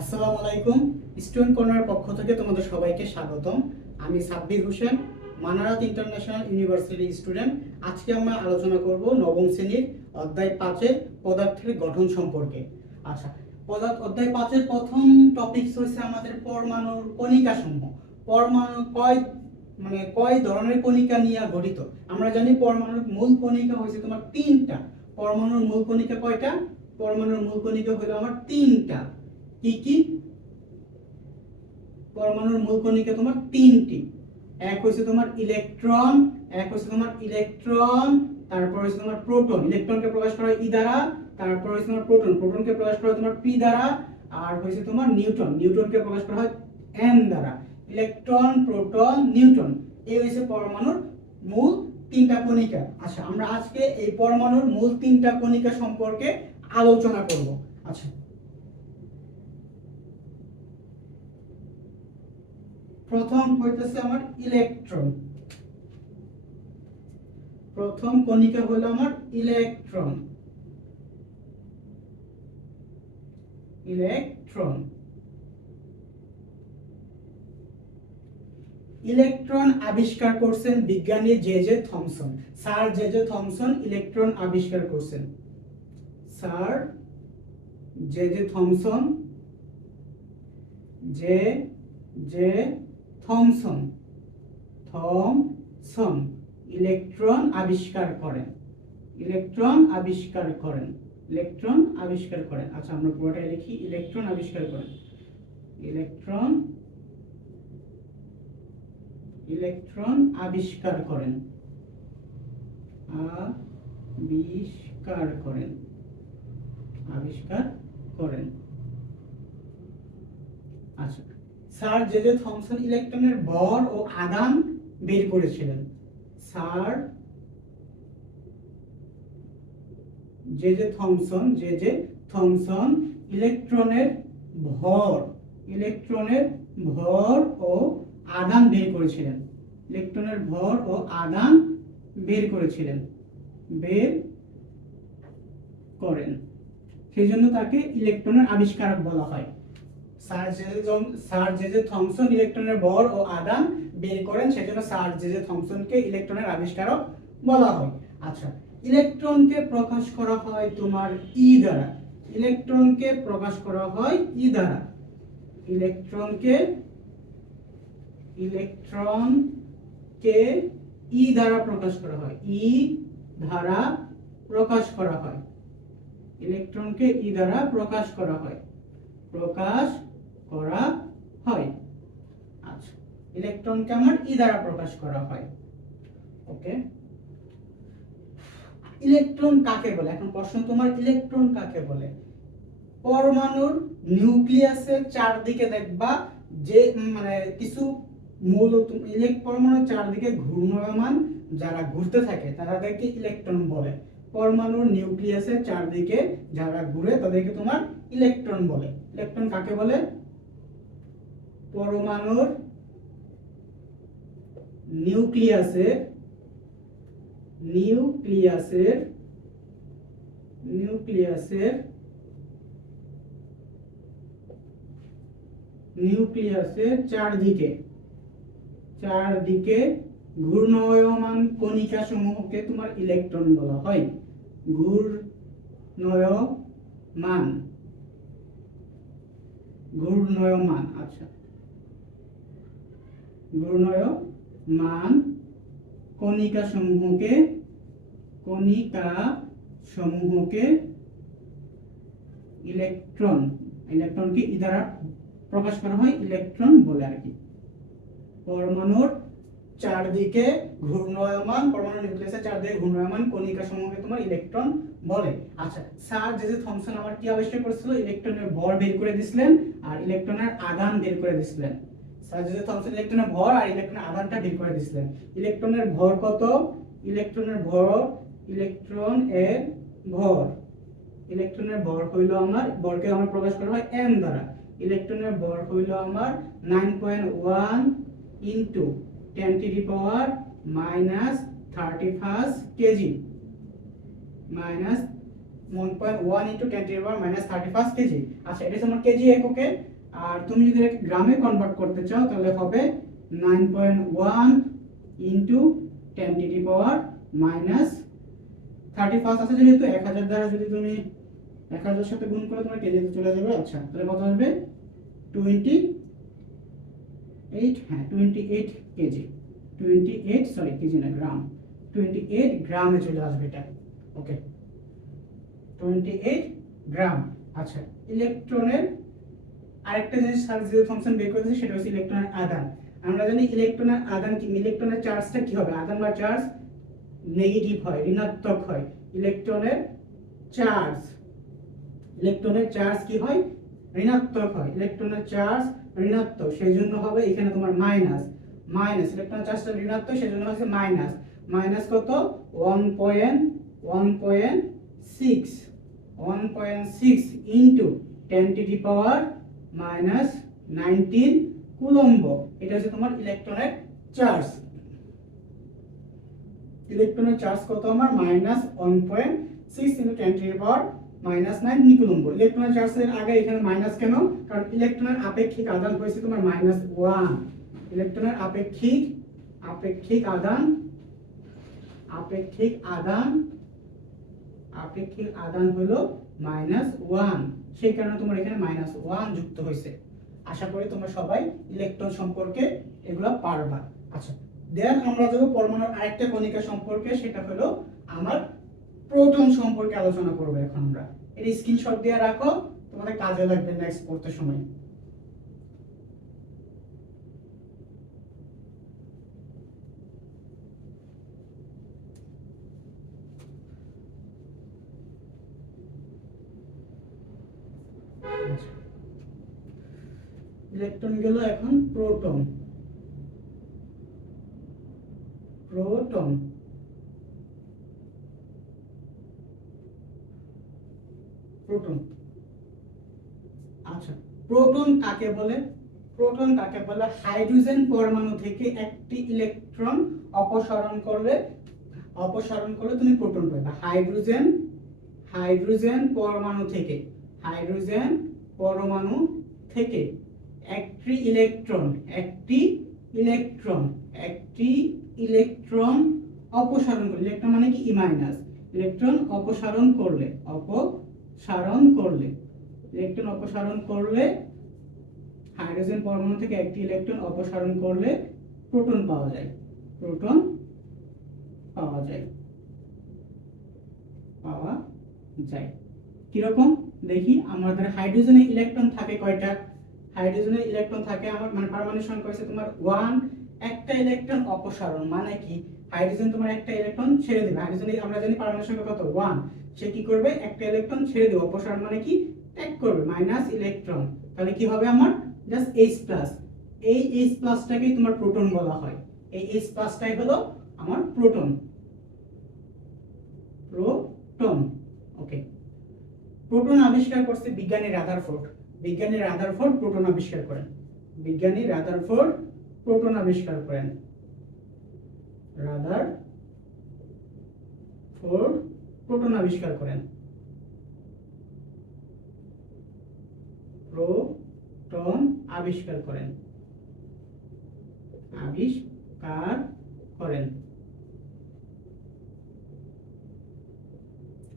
আসসালামু আলাইকুম। Student corner পক্ষ থেকে তোমাদের সবাইকে স্বাগতম। আমি সাব্বির হোসেন, মানারাত ইন্টারন্যাশনাল স্টুডেন্ট। আজকে আমরা আলোচনা করব নবম শ্রেণির অধ্যায় পাঁচের পদার্থের গঠন সম্পর্কে। আচ্ছা পদার্থ অধ্যায় পাঁচের প্রথম টপিকস হচ্ছে আমাদের পরমাণুর কণিকা সমূহ পরমাণু কয় মানে কয় ধরনের কণিকা নিয়ে গঠিত? আমরা জানি পরমাণুর মূল কণিকা হয়েছে তোমার তিনটা। পরমাণুর মূল কণিকা কয়টা? পরমাণুর মূল কণিকা হলো আমার তিনটা। কি কি? পরমাণুর মূল কণিকা তোমার তিনটি। এক হচ্ছে তোমার ইলেকট্রন, এক হচ্ছে তোমার ইলেকট্রন, তারপর হচ্ছে তোমার প্রোটন। ইলেকট্রনকে প্রকাশ করা ই দ্বারা, তারপর হচ্ছে তোমার প্রোটন। প্রোটনকে প্রকাশ করা তোমার পি দ্বারা, আর হচ্ছে তোমার নিউটন নিউটনকে প্রকাশ করা হয় এন দ্বারা। ইলেকট্রন, প্রোটন নিউটন এই হচ্ছে পরমাণুর মূল তিনটা কণিকা। আচ্ছা আমরা আজকে এই পরমাণুর মূল তিনটা কণিকা সম্পর্কে আলোচনা করব। আচ্ছা প্রথম হইতেছে আমার ইলেকট্রন প্রথম কণিকা হলো আমার ইলেকট্রন ইলেকট্রন ইলেকট্রন আবিষ্কার করছেন বিজ্ঞানী J J Thomson. Sir J J Thomson electron আবিষ্কার করছেন। Sir J J Thomson, J J Thomson. Thomson. Electron আবিষ্কার করেন। ইলেকট্রন আবিষ্কার করেন। ইলেকট্রন আবিষ্কার করেন। আচ্ছা আমরা পুরোটাই লিখি। ইলেকট্রন আবিষ্কার করেন। ইলেকট্রন ইলেকট্রন আবিষ্কার করেন। আবিষ্কার করেন। আবিষ্কার করেন। আচ্ছা স্যার জে জে থমসন ইলেকট্রনের ভর ও আদান বের করেছিলেন। Sir J J Thomson J J Thomson ইলেকট্রনের ভর ইলেকট্রনের ভর ও আদান বের করেছিলেন। ইলেকট্রনের ভর ও আদান বের করেছিলেন। বের করেন। সেই জন্য তাকে ইলেকট্রনের আবিষ্কারক বলা হয়। Sir sir J J Thomson ইলেকট্রনের ভর ও আদান বের করেন, সেজন্য স্যার জে জে থমসনকে ইলেকট্রনের আবিষ্কারক বলা হয়। আচ্ছা ইলেকট্রনকে প্রকাশ করা হয় তোমার ই দ্বারা। ইলেকট্রনকে প্রকাশ করা হয় ই দ্বারা। ইলেকট্রনকে ইলেকট্রনকে ই দ্বারা প্রকাশ করা হয়। ই দ্বারা প্রকাশ করা হয়। ইলেকট্রনকে ই দ্বারা প্রকাশ করা হয়। প্রকাশ করা হয়। আচ্ছা ইলেকট্রনকে আমার ই দ্বারা প্রকাশ করা হয়। ওকে ইলেকট্রন কাকে বলে? এখন প্রশ্ন, তোমার ইলেকট্রন কাকে বলে? পরমাণুর নিউক্লিয়াসের চারদিকে দেখবা যে মানে কিছু মূল পরমাণুর চারদিকে ঘূর্ণায়মান যারা ঘুরতে থাকে, তাদেরকে ইলেকট্রন বলে। পরমাণুর নিউক্লিয়াসের চারদিকে যারা ঘুরে, তাদেরকে তোমার ইলেকট্রন বলে। ইলেকট্রন কাকে বলে? পরমাণুর নিউক্লিয়াসের নিউক্লিয়াসের নিউক্লিয়াসের নিউক্লিয়াসের চারদিকে চারদিকে ঘূর্ণায়মান কণিকা সমূহকে তোমার ইলেকট্রন বলা হয়। ঘূর্ণায়মান। ঘূর্ণায়মান আচ্ছা। ঘূর্ণায়মান কণিকা সমূহকে কণিকা সমূহকে ইলেকট্রন ইলেকট্রনকে দ্বারা প্রকাশ করা হয় ইলেকট্রন বলে আর কি। পরমাণুর চারদিকে ঘূর্ণায়মান পরমাণু নিউক্লিয়াসের চারদিকে ঘূর্ণায়মান কণিকা সমূহকে তোমার ইলেকট্রন বলে। আচ্ছা স্যার জে জে থমসন আবার কি আবিষ্কার করেছিল? ইলেকট্রনের ভর বের করে দিছিলেন আর ইলেকট্রনের আদান বের করে দিছিলেন। স্যার জে থমসন ইলেকট্রনের ভর আর ইলেকট্রনের আদানটা বের করে দিছিলেন ইলেকট্রনের ভর কত? ইলেকট্রনের ভর ইলেকট্রন এর ভর। ইলেকট্রনের ভর হইল আমার, ভরকে আমার প্রকাশ করা হয় m দ্বারা। ইলেকট্রনের ভর হইল আমার 9.1 into 10 to the power minus 31 KG minus one point one into ten to power minus thirty first KG আচ্ছা এটা হচ্ছে আমার কেজি এককে আর তুমি যদি গ্রামে কনভার্ট করতে চাও, তাহলে হবে nine point one into ten to power minus thirty first আছে যেহেতু এক হাজার দ্বারা যদি তুমি এক হাজার সাথে গুণ করে তোমার কেজিতে চলে যাবে আচ্ছা তাহলে কত আসবে? টোয়েন্টি এইট হ্যাঁ twenty eight kg twenty eight sorry kg না গ্রাম টোয়েন্টি এইট গ্রামে চলে আসবে এটা ওকে টোয়েন্টি এইট গ্রাম আচ্ছা ইলেকট্রনের আরেকটা জিনিস সার্জিও ফাংশন বের করেছে সেটা হচ্ছে ইলেকট্রনের আদান আমরা জানি ইলেকট্রনের আদান কি ইলেকট্রনের চার্জটা কি হবে? আদান বা চার্জ নেগেটিভ হয়, ঋণাত্মক হয়। ইলেকট্রনের চার্জ ইলেকট্রনের চার্জ কি হয়? ঋণাত্মক হয়। ইলেকট্রনের চার্জ ঋণাত্মক সেই জন্য হবে এখানে তোমার মাইনাস মাইনাস ইলেকট্রনের চার্জটা ঋণাত্মক সেই জন্য হচ্ছে মাইনাস মাইনাস কত? One point one point six one point six into ten the power minus nineteen coulomb. এটা হচ্ছে তোমার ইলেকট্রনের চার্জ ইলেকট্রনের চার্জ কত আমার? Minus one point six into ten the power minus nine নিকুলম্ব। ইলেকট্রনের চার্জের আগে এখানে মাইনাস কেন? কারণ ইলেকট্রনের আপেক্ষিক আদান হয়েছে তোমার মাইনাস ওয়ান ইলেকট্রনের আপেক্ষিক আপেক্ষিক আদান আপেক্ষিক আদান আপেক্ষিক আদান হলো মাইনাস ওয়ান সেই কারণে তোমার এখানে মাইনাস ওয়ান যুক্ত হয়েছে। আশা করি তোমরা সবাই ইলেকট্রন সম্পর্কে এগুলো পারবা। আচ্ছা দেন আমরা যাব পরমাণুর আরেকটা কণিকা সম্পর্কে, সেটা হলো আমার প্রোটন সম্পর্কে আলোচনা করব এখন আমরা। এটা স্ক্রিনশট দিয়ে রাখো, তোমাদের কাজে লাগবে নেক্সট পড়তে সময়। ইলেকট্রন গেল এখন প্রোটন প্রোটন প্রোটন আচ্ছা প্রোটন কাকে বলে? প্রোটন কাকে বলে? হাইড্রোজেন পরমাণু থেকে একটি ইলেকট্রন অপসারণ করলে অপসারণ করলে তুমি প্রোটন পাবে। হাইড্রোজেন হাইড্রোজেন পরমাণু থেকে হাইড্রোজেন পরমাণু থেকে। একটি ইলেকট্রন একটি ইলেকট্রন একটি ইলেকট্রন অপসারণ করলে, ইলেকট্রন মানে কি? মাইনাস ইলেকট্রন অপসারণ করলে অপসারণ করলে। ইলেকট্রন অপসারণ করলে, হাইড্রোজেন পরমাণু থেকে একটি ইলেকট্রন অপসারণ করলে প্রোটন পাওয়া যায়। প্রোটন পাওয়া যায়। পাওয়া যায়। কীরকম? দেখি আমাদের হাইড্রোজেনে ইলেকট্রন থাকে কয়টা? হাইড্রোজেনের ইলেকট্রন থাকে, আমার মানে পারমাণবিক সংখ্যা হচ্ছে তোমার ওয়ান একটা ইলেকট্রন অপসারণ মানে কি? হাইড্রোজেন তোমার একটা ইলেকট্রন ছেড়ে দেবে। হাইড্রোজেন, আমরা জানি পারমাণবিক সংখ্যা কত? ওয়ান সে কি করবে? একটা ইলেকট্রন ছেড়ে দেবে। অপসারণ মানে কি? ত্যাগ করবে মাইনাস ইলেকট্রন। তাহলে কি হবে আমার? জাস্ট এইচ প্লাস এই এইচ প্লাসটাকেই তোমার প্রোটন বলা হয়। এই এইচ প্লাসটাই হলো আমার প্রোটন প্রোটন ওকে প্রোটন আবিষ্কার করছে বিজ্ঞানী রাদারফোর্ড বিজ্ঞানী রাদার রাদারফোর্ড প্রোটন আবিষ্কার করেন। বিজ্ঞানী রাদারফোর্ড প্রোটন আবিষ্কার করেন। রাদার ফোর্ড প্রোটন আবিষ্কার করেন। প্রোটন আবিষ্কার করেন। আবিষ্কার করেন।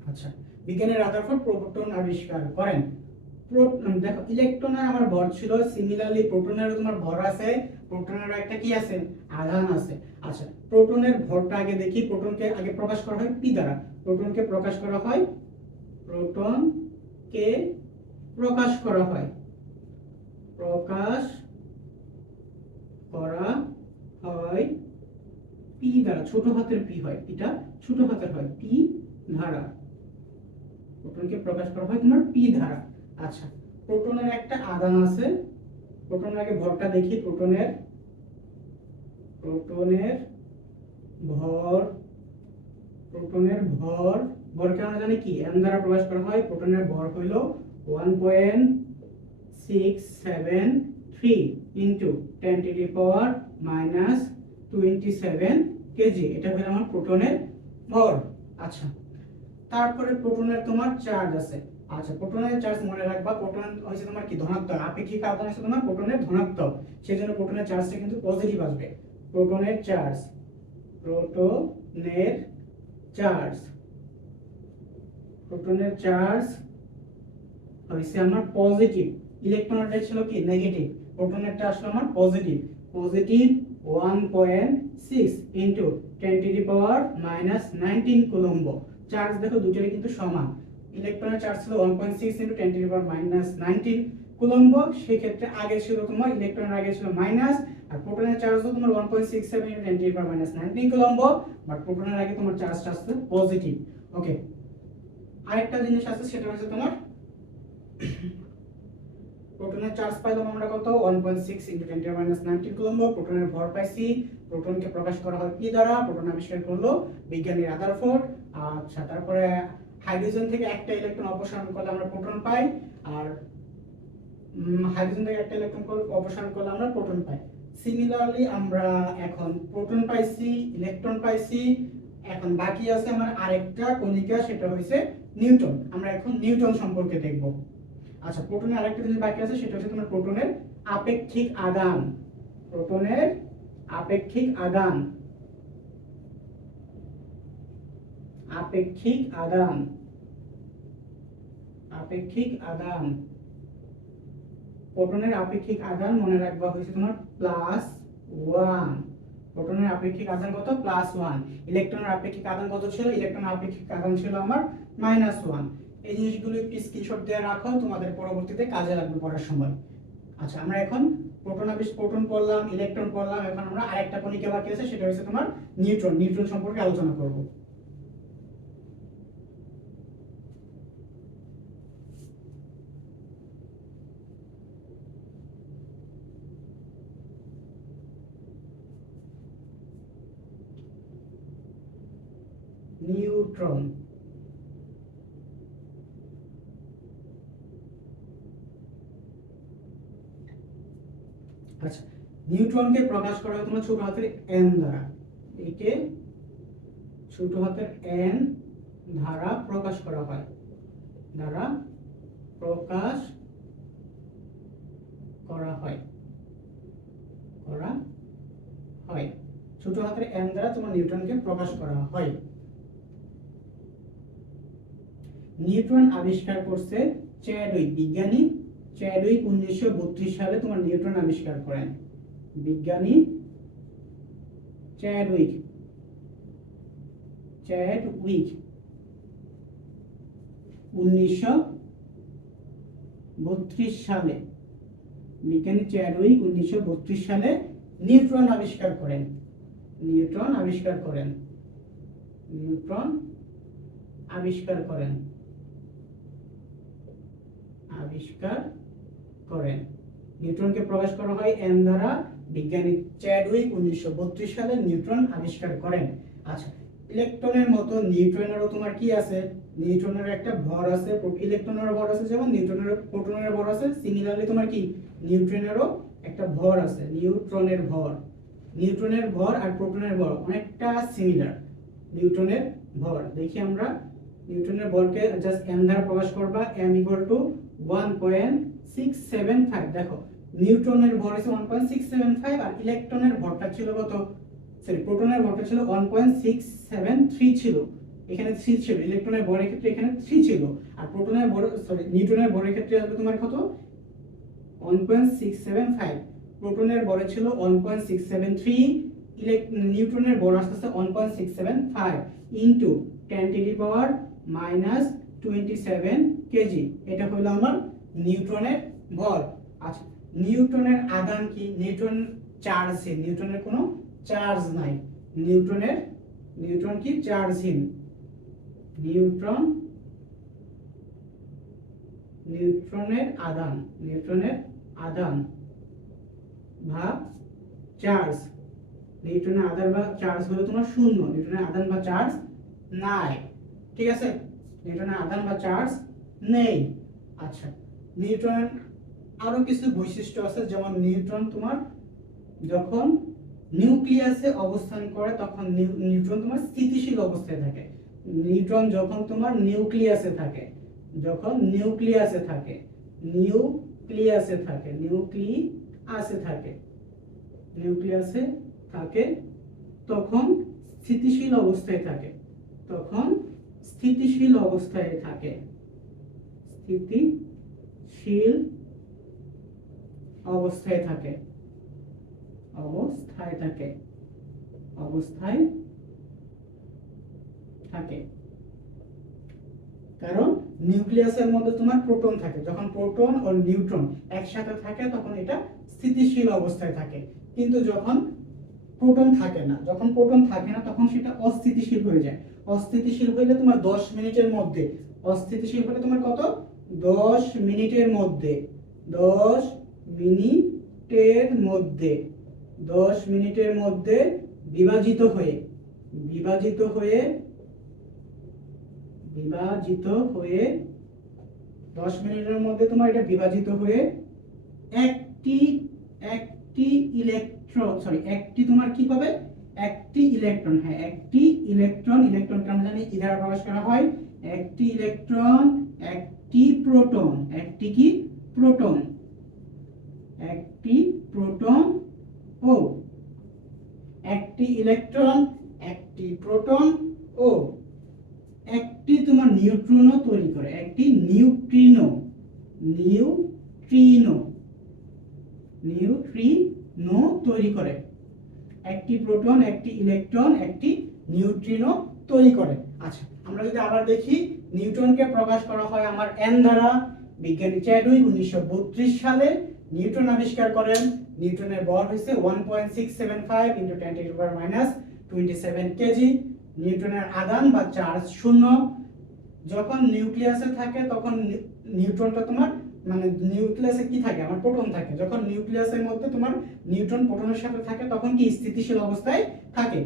আচ্ছা বিজ্ঞানী রাদারফোর্ড প্রোটন আবিষ্কার করেন। দেখো ইলেকট্রনের আমার ভর ছিল সিমিলারলি প্রোটনেরও তোমার ভর আছে প্রোটনেরও একটা কি আছে? আধান আছে। আচ্ছা প্রোটনের ভরটা আগে দেখি প্রোটনকে আগে প্রকাশ করা হয় পি দ্বারা। প্রোটনকে প্রকাশ করা হয় প্রোটনকে প্রকাশ করা হয়। প্রকাশ করা হয় পি দ্বারা, ছোট হাতের পি হয় এটা ছোট হাতের হয়, পি ধারা প্রোটনকে প্রকাশ করা হয় তোমার পি ধারা আচ্ছা প্রোটনের একটা আদান আছে। প্রোটনের আগে ভরটা দেখি, প্রোটনের প্রোটনের ভর প্রোটনের ভর ভরকে আমরা জানি কি? এম দ্বারা প্রকাশ করা হয়, প্রোটনের ভর হইল one point six seven three into ten to power minus twenty seven kg এটা হলো আমার প্রোটনের ভর। আচ্ছা তারপরে প্রোটনের তোমার চার্জ আছে। আচ্ছা প্রোটনের চার্জ মনে রাখবা, প্রোটন হচ্ছে তোমার কি, ধনাত্মক। আপেক্ষিক আধান হচ্ছে তোমার প্রোটনের ধনাত্মক। সেজন্য প্রোটনের চার্জটা কিন্তু পজিটিভ আসবে। প্রোটনের চার্জ প্রোটনের চার্জ প্রোটনের চার্জ হয়েছে আমার পজিটিভ ইলেকট্রনটা ছিল কি নেগেটিভ প্রোটনেরটা আসলে আমার positive positive one point six into ten to the power minus nineteen coulomb. Charge দেখো দুটোরই কিন্তু সমান। ইলেকট্রনের চার্জ ছিল one point six into ten to power minus nineteen coulomb, সেক্ষেত্রে আগে ছিল তোমার ইলেকট্রনের আগে ছিল মাইনাস আর প্রোটনের চার্জ হলো তোমার one point six seven into ten to power minus nineteen coulomb but প্রোটনের আগে তোমার চার্জটা আসছে পজিটিভ ওকে আরেকটা জিনিস আছে, সেটা হচ্ছে তোমার প্রোটনের চার্জ পাইলাম আমরা কত? 1.6 ইনটু 10 টু মাইনাস 19 কুলম্ব প্রোটনের ভর পাইছি। প্রোটনকে প্রকাশ করা হয় কি দ্বারা? প্রোটন আবিষ্কার করল বিজ্ঞানী রাদারফোর্ড আচ্ছা তারপরে হাইড্রোজেন থেকে একটা ইলেকট্রন অপসারণ করলে আমরা প্রোটন পাই, আর হাইড্রোজেন থেকে একটা ইলেকট্রন অপসারণ করলে আমরা প্রোটন পাই। সিমিলারলি আমরা এখন প্রোটন পাইছি, ইলেকট্রন পাইছি, এখন বাকি আছে আমার আরেকটা কণিকা, সেটা হয়েছে নিউটন। আমরা এখন নিউটন সম্পর্কে দেখব। আচ্ছা প্রোটনের আরেকটা জিনিস বাকি আছে, সেটা হচ্ছে তোমার প্রোটনের আপেক্ষিক আদান। প্রোটনের আপেক্ষিক আদান। আপেক্ষিক আদান। আপেক্ষিক আদান। প্রোটনের আপেক্ষিক আদান মনে রাখবা, হয়েছে তোমার প্লাস ওয়ান প্রোটনের আপেক্ষিক আদান কত? প্লাস ওয়ান ইলেকট্রনের আপেক্ষিক আদান কত ছিল? ইলেকট্রন আপেক্ষিক আদান ছিল আমার মাইনাস ওয়ান এই জিনিসগুলো একটু স্ক্রিনশট দিয়ে রাখো, তোমাদের পরবর্তীতে কাজে লাগবে পড়ার সময়। আচ্ছা আমরা এখন প্রোটন আবিষ প্রোটন পড়লাম, ইলেকট্রন পড়লাম, এখন আমরা আরেকটা কণিকা বাকি আছে, সেটা হচ্ছে তোমার নিউট্রন নিউট্রন সম্পর্কে আলোচনা করব। নিউট্রন। আচ্ছা নিউট্রনকে প্রকাশ করা হয় তোমার ছোট হাতের এন দ্বারা। একে ছোট হাতের এন দ্বারা প্রকাশ করা হয়। দ্বারা প্রকাশ করা হয়। করা হয়। ছোট হাতের এন দ্বারা তোমার নিউটনকে প্রকাশ করা হয়। নিউটন আবিষ্কার করছে চ্যাডউইক। বিজ্ঞানী চ্যাডউইক উনিশশো সালে তোমার নিউটন আবিষ্কার করেন। বিজ্ঞানী চ্যাডউইক। চ্যাডউইক উনিশশো বত্রিশ সালে। বিজ্ঞানী চ্যাডউইক উনিশশো বত্রিশ সালে নিউট্রন আবিষ্কার করেন। নিউট্রন আবিষ্কার করেন। নিউট্রন আবিষ্কার করেন। আবিষ্কার করেন। নিউট্রনকে প্রকাশ করা হয় এন দ্বারা। বিজ্ঞানী চ্যাডউইক উনিশশো সালে নিউট্রন আবিষ্কার করেন। আচ্ছা ইলেকট্রনের মতো নিউট্রনেরও তোমার কি আছে? নিউট্রনের একটা ভর আছে ইলেকট্রনের ভর আছে, যেমন নিউট্রনের, প্রোটনের ভর আছে সিমিলারলি তোমার কি? নিউট্রনেরও একটা ভর আছে, নিউট্রনের ভর। নিউট্রনের ভর আর প্রোটনের ভর অনেকটা সিমিলার নিউট্রনের ভর, দেখি আমরা নিউটনের বলকে জাস্ট এম দ্বারা প্রকাশ করবা M equal to one point six seven five দেখো নিউট্রনের ভর হচ্ছে one point six seven five আর ইলেকট্রনের ভরটা ছিল কত? সরি প্রোটনের ভরটা ছিল one point six seven three ছিল। এখানে থ্রি ছিল ইলেকট্রনের ভরের ক্ষেত্রে এখানে থ্রি ছিল। আর প্রোটনের ভর সরি নিউটনের ভরের ক্ষেত্রে আসবে তোমার কত? One point six seven five প্রোটনের ভরে ছিল one point six seven three নিউটনের ভর আসতেছে one point six seven five into ten to power minus twenty seven kg. এটা হলো আমার নিউটনের ভর আচ্ছা নিউটনের আদান কি? নিউটন চার্জহীন নিউটনের কোনো চার্জ নাই। নিউটনের নিউটন কি? চার্জহীন নিউট্রন, নিউট্রনের আদান নিউটনের আদান ভাগ চার্জ। নিউটনের আদান বা চার্জ হলো তোমার শূন্য। নিউটনের আদান বা চার্জ নাই। ঠিক আছে? নিউটনের আধান বা চার্জ নেই। আচ্ছা নিউটনের আরও কিছু বৈশিষ্ট্য আছে, যেমন নিউট্রন তোমার যখন নিউক্লিয়াসে অবস্থান করে, তখন নিউ- নিউট্রন তোমার স্থিতিশীল অবস্থায় থাকে। নিউট্রন যখন তোমার নিউক্লিয়াসে থাকে, যখন নিউক্লিয়াসে থাকে নিউক্লিয়াসে থাকে নিউক্লিয়াসে থাকে নিউক্লিয়াসে থাকে, তখন স্থিতিশীল অবস্থায় থাকে, তখন স্থিতিশীল অবস্থায় থাকে। স্থিতিশীল অবস্থায় থাকে। অবস্থায় থাকে। অবস্থায় থাকে। কারণ নিউক্লিয়াসের মধ্যে তোমার প্রোটন থাকে। যখন প্রোটন ও নিউট্রন একসাথে থাকে, তখন এটা স্থিতিশীল অবস্থায় থাকে। কিন্তু যখন প্রোটন থাকে না, যখন প্রোটন থাকে না, তখন সেটা অস্থিতিশীল হয়ে যায়। অস্থিতিশীল হইলে তোমার 10 মিনিটের মধ্যে। অস্থিতিশীল হলে তোমার কত? 10 মিনিটের মধ্যে। 10 মিনিটের মধ্যে। 10 মিনিটের মধ্যে বিভাজিত হয়ে বিভাজিত হয়ে বিভাজিত হয়ে 10 মিনিটের মধ্যে তোমার এটা বিভাজিত হয়ে একটি একটি ইলেকট্রন সরি একটি তোমার কি পাবে? একটি ইলেকট্রন হ্যাঁ একটি ইলেকট্রন ইলেকট্রনকে আমরা জানি কি দ্বারা প্রকাশ করা হয়? একটি ইলেকট্রন, একটি প্রোটন, একটি কি? প্রোটন। একটি প্রোটন ও। একটি ইলেকট্রন, একটি প্রোটন ও। একটি তোমার নিউট্রিনো তৈরি করে, একটি নিউট্রিনো। নিউট্রিনো। নিউট্রিনো তৈরি করে। একটি প্রোটন, একটি ইলেকট্রন, একটি নিউট্রিনো তৈরি করে। আচ্ছা আমরা যদি আবার দেখি নিউটনকে প্রকাশ করা হয় আমার এন দ্বারা। বিজ্ঞানী চ্যাডউইক উনিশশো সালে নিউটন আবিষ্কার করেন। নিউটনের ভর হয়েছে one point six seven five into ten minus twenty seven kg নিউটনের আদান বা চার্জ শূন্য। যখন নিউক্লিয়াসে থাকে, তখন নিউ- নিউট্রনটা তোমার মানে নিউক্লিয়াসে কি থাকে? আমার প্রোটন থাকে। যখন নিউক্লিয়াসের মধ্যে তোমার নিউট্রন প্রোটনের সাথে থাকে, তখন কি স্থিতিশীল অবস্থায় থাকে?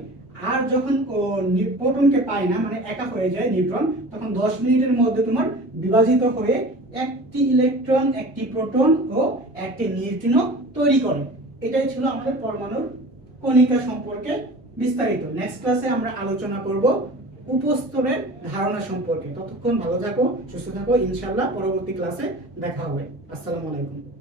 আর যখন প্রোটনকে পায় না মানে একা হয়ে যায় নিউট্রন তখন 10 মিনিটের মধ্যে তোমার বিভাজিত হয়ে একটি ইলেকট্রন একটি প্রোটন ও একটি নিউট্রিনো তৈরি করে। এটাই ছিল আমাদের পরমাণুর কণিকা সম্পর্কে বিস্তারিত। নেক্সট ক্লাসে আমরা আলোচনা করব উপস্তরের ধারণা সম্পর্কে। ততক্ষণ ভালো থাকো, সুস্থ থাকো। ইনশাল্লাহ পরবর্তী ক্লাসে দেখা হবে। আসসালামু আলাইকুম।